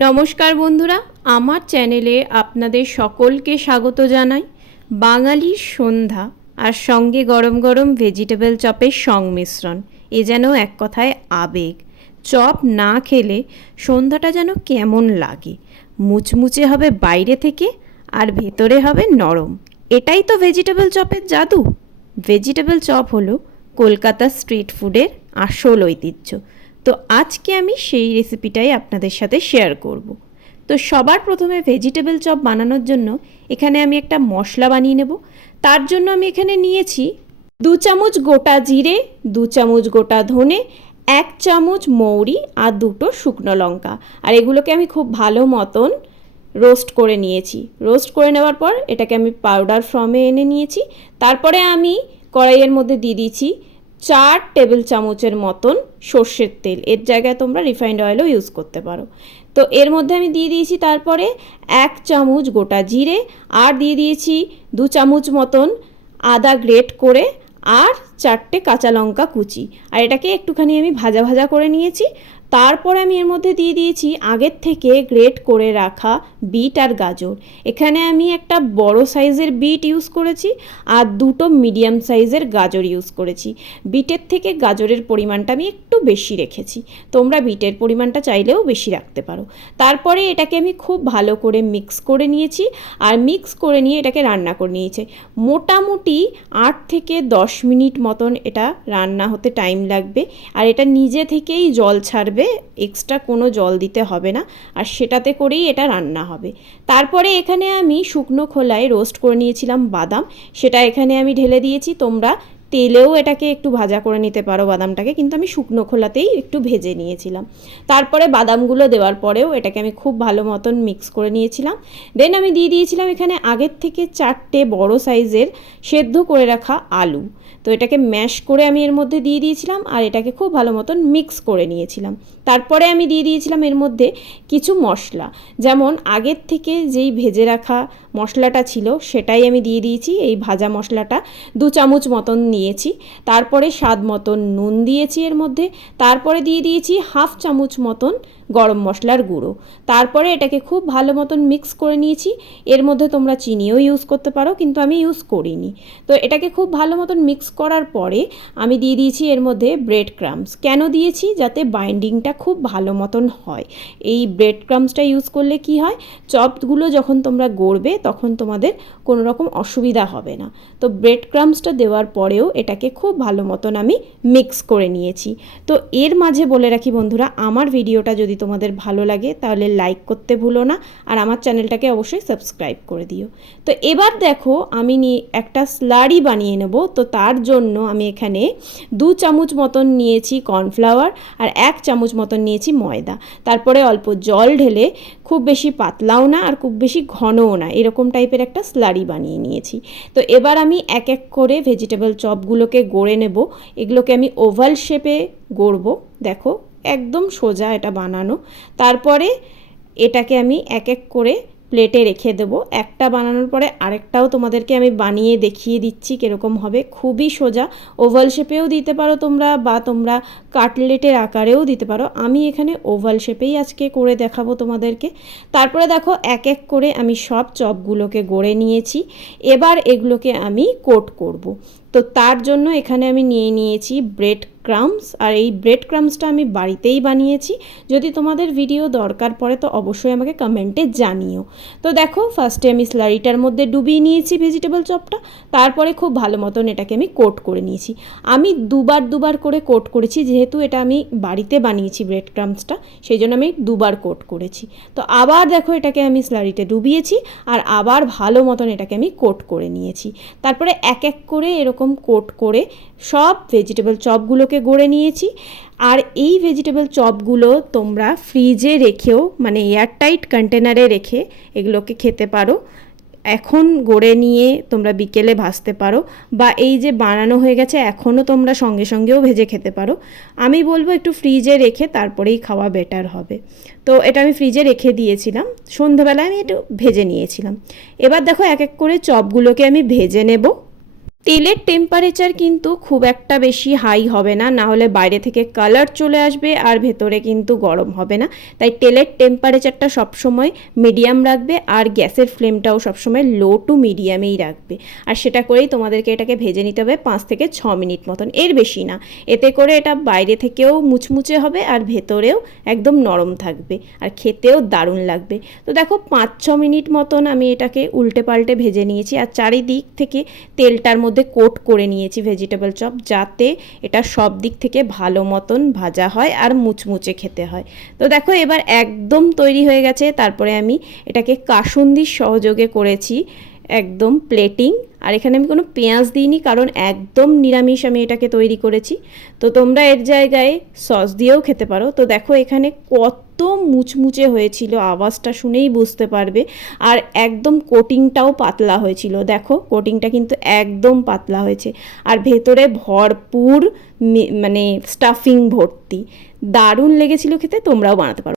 নমস্কার বন্ধুরা, আমার চ্যানেলে আপনাদের সকলকে স্বাগত জানাই। বাঙালির সন্ধ্যা আর সঙ্গে গরম গরম ভেজিটেবল চপের সংমিশ্রণ, এ যেন এক কথায় আবেগ। চপ না খেলে সন্ধ্যাটা যেন কেমন লাগে। মুচমুচে হবে বাইরে থেকে আর ভেতরে হবে নরম। এটাই তো ভেজিটেবল চপের জাদু। ভেজিটেবল চপ হলো কলকাতা স্ট্রিট ফুডের আসল ঐতিহ্য। তো আজকে আমি সেই রেসিপিটাই আপনাদের সাথে শেয়ার করব। তো সবার প্রথমে ভেজিটেবল চপ বানানোর জন্য এখানে আমি একটা মশলা বানিয়ে নেব। তার জন্য আমি এখানে নিয়েছি 2 চামচ গোটা জিরে, 2 চামচ গোটা ধনে, 1 চামচ মৌরি আর 2টো শুকনো লঙ্কা। আর এগুলোকে আমি খুব ভালো মতন রোস্ট করে নিয়েছি। রোস্ট করে নেওয়ার পর এটাকে আমি পাউডার ফর্মে এনে নিয়েছি। তারপরে আমি কড়াইয়ের মধ্যে দিয়ে দিয়েছি 4 টেবিল চামচের মতন সর্ষের তেল। এর জায়গায় তোমরা রিফাইন্ড অয়েলও ইউজ করতে পারো। তো এর মধ্যে আমি দিয়ে দিয়েছি তারপরে 1 চামচ গোটা জিরে, আর দিয়ে দিয়েছি 2 চামচ মতন আদা গ্রেট করে, আর 4টে কাঁচা লঙ্কা কুচি। আর এটাকে একটুখানি আমি ভাজা ভাজা করে নিয়েছি। তারপরে আমি এর মধ্যে দিয়ে দিয়েছি আগের থেকে গ্রেট করে রাখা বিট আর গাজর। এখানে আমি একটা বড় সাইজের বিট ইউজ করেছি আর 2টো মিডিয়াম সাইজের গাজর ইউজ করেছি। বিটের থেকে গাজরের পরিমাণটা আমি একটু বেশি রেখেছি। তোমরা বিটের পরিমাণটা চাইলেও বেশি রাখতে পারো। তারপরে এটাকে আমি খুব ভালো করে মিক্স করে নিয়েছি। আর মিক্স করে নিয়ে এটাকে রান্না করে নিয়েছি। মোটামুটি 8 থেকে 10 মিনিট মতন এটা রান্না হতে টাইম লাগবে। আর এটা নিজে থেকেই জল ছাড়বে, এক্সট্রা কোনো জল দিতে হবে না। আর সেটাতে করেই এটা রান্না হবে। তারপরে এখানে আমি শুকনো খোলায় রোস্ট করে নিয়েছিলাম বাদাম, সেটা এখানে আমি ঢেলে দিয়েছি। তোমরা তেলেও এটাকে একটু ভাজা করে নিতে পারো বাদামটাকে, কিন্তু আমি শুকনো খোলাতেই একটু ভেজে নিয়েছিলাম। তারপরে বাদামগুলো দেওয়ার পরেও এটাকে আমি খুব ভালো মতন মিক্স করে নিয়েছিলাম। দেন আমি দিয়ে দিয়েছিলাম এখানে আগের থেকে 4টে বড় সাইজের সেদ্ধ করে রাখা আলু। তো এটাকে ম্যাশ করে আমি এর মধ্যে দিয়ে দিয়েছিলাম আর এটাকে খুব ভালো মতন মিক্স করে নিয়েছিলাম। তারপরে আমি দিয়ে দিয়েছিলাম এর মধ্যে কিছু মশলা, যেমন আগের থেকে যেই ভেজে রাখা মশলাটা ছিল সেটাই আমি দিয়ে দিয়েছি। এই ভাজা মশলাটা 2 চামচ মতন নিয়েছি। তারপরে স্বাদ মতন নুন দিয়েছি এর মধ্যে। তারপরে দিয়ে দিয়েছি 1/2 চামচ মতন গরম মশলার গুঁড়ো। তারপরে এটাকে খুব ভালো মতন মিক্স করে নিয়েছি। এর মধ্যে তোমরা চিনিও ইউজ করতে পারো, কিন্তু আমি ইউজ করিনি। তো এটাকে খুব ভালো মতন মিক্স করার পরে আমি দিয়ে দিয়েছি এর মধ্যে ব্রেড ক্রাম্বস। কেন দিয়েছি? যাতে বাইন্ডিংটা খুব ভালো মতন হয়। এই ব্রেড ক্রাম্বসটা ইউজ করলে কি হয়, চপগুলো যখন তোমরা গড়বে তখন তোমাদের কোনো রকম অসুবিধা হবে না। তো ব্রেড ক্রাম্বসটা দেওয়ার পরেও এটাকে খুব ভালো মতন আমি মিক্স করে নিয়েছি। তো এর মাঝে বলে রাখি বন্ধুরা, আমার ভিডিওটা যদি তোমাদের ভালো লাগে তাহলে লাইক করতে ভুলো না, আর আমার চ্যানেলটাকে অবশ্যই সাবস্ক্রাইব করে দিও। তো এবার দেখো আমি একটা স্লারি বানিয়ে নেব। তো তার জন্য আমি এখানে 2 চামচ মতন নিয়েছি কর্নফ্লাওয়ার আর 1 চামচ মতন নিয়েছি ময়দা। তারপরে অল্প জল ঢেলে, খুব বেশি পাতলাও না আর খুব বেশি ঘনও না, এরকম টাইপের একটা স্লারি বানিয়ে নিয়েছি। তো এবার আমি এক এক করে ভেজিটেবল চপগুলোকে গড়ে নেব। এগুলোকে আমি ওভাল শেপে গড়বো। দেখো একদম সোজা এটা বানানো। তারপরে এটাকে আমি এক এক করে প্লেটে রেখে দেবো। একটা বানানোর পরে আরেকটাও তোমাদেরকে আমি বানিয়ে দেখিয়ে দিচ্ছি কীরকম হবে। খুবই সোজা, ওভাল শেপেও দিতে পারো তোমরা, বা তোমরা কাটলেটের আকারেও দিতে পারো। আমি এখানে ওভাল শেপেই আজকে করে দেখাবো তোমাদেরকে। তারপরে দেখো এক এক করে আমি সব চপগুলোকে গড়ে নিয়েছি। এবার এগুলোকে আমি কোট করব। তো তার জন্য এখানে আমি নিয়েছি ব্রেড ক্রাম্বস। আর এই ব্রেড ক্রাম্বসটা আমি বাড়িতেই বানিয়েছি। যদি তোমাদের ভিডিও দরকার পড়ে তো অবশ্যই আমাকে কমেন্টে জানিও। তো দেখো ফার্স্টে আমি স্লারিটার মধ্যে ডুবিয়ে নিয়েছি ভেজিটেবল চপটা। তারপরে খুব ভালো মতন এটাকে আমি কোট করে নিয়েছি। আমি দুবার করে কোট করেছি, যেহেতু এটা আমি বাড়িতে বানিয়েছি ব্রেড ক্রাম্বসটা, সেই জন্য আমি 2বার কোট করেছি। তো আবার দেখো এটাকে আমি স্লারিতে ডুবিয়েছি আর আবার ভালো মতন এটাকে আমি কোট করে নিয়েছি। তারপরে এক এক করে এরকম কোট করে সব ভেজিটেবল চপগুলোকে গড়ে নিয়েছি। আর এই ভেজিটেবল চপগুলো তোমরা ফ্রিজে রেখেও, মানে এয়ারটাইট কন্টেনারে রেখে এগুলোকে খেতে পারো। এখন গড়ে নিয়ে তোমরা বিকেলে ভাজতে পারো, বা এই যে বানানো হয়ে গেছে এখনও তোমরা সঙ্গে সঙ্গেও ভেজে খেতে পারো। আমি বলবো একটু ফ্রিজে রেখে তারপরেই খাওয়া বেটার হবে। তো এটা আমি ফ্রিজে রেখে দিয়েছিলাম, সন্ধ্যাবেলায় আমি একটু ভেজে নিয়েছিলাম। এবার দেখো এক এক করে চপগুলোকে আমি ভেজে নেব। তেলের টেম্পারেচার কিন্তু খুব একটা বেশি হাই হবে না, না হলে বাইরে থেকে কালার চলে আসবে আর ভেতরে কিন্তু গরম হবে না। তাই তেলের টেম্পারেচারটা সবসময় মিডিয়াম রাখবে আর গ্যাসের ফ্লেমটাও সবসময় লো টু মিডিয়ামেই রাখবে। আর সেটা করেই তোমাদেরকে এটাকে ভেজে নিতে হবে 5 থেকে 6 মিনিট মতন, এর বেশি না। এতে করে এটা বাইরে থেকেও মুচমুচে হবে আর ভেতরেও একদম নরম থাকবে আর খেতেও দারুণ লাগবে। তো দেখো 5-6 মিনিট মতন আমি এটাকে উল্টে পাল্টে ভেজে নিয়েছি আর চারিদিক থেকে তেলটার মধ্যে কোট করে নিয়েছি ভেজিটেবল চপ, যাতে এটা সব দিক থেকে ভালো মতন ভাজা হয় আর মুচমুচে খেতে হয়। তো দেখো এবার একদম তৈরি হয়ে গেছে। তারপরে আমি এটাকে কাসুন্দির সহযোগে করেছি একদম প্লেটিং। আর এখানে আমি কোনো পেঁয়াজ দিইনি, কারণ একদম নিরামিষ আমি এটাকে তৈরি করেছি। তো তোমরা এর জায়গায় সস দিয়েও খেতে পারো। তো দেখো এখানে কত মুচমুচে হয়েছিল, আওয়াজটা শুনেই বুঝতে পারবে। আর একদম কোটিংটাও পাতলা হয়েছিল, দেখো কোটিংটা কিন্তু একদম পাতলা হয়েছে আর ভেতরে ভরপুর মানে স্টাফিং ভর্তি। দারুণ লেগেছিল খেতে, তোমরাও বানাতে পারো।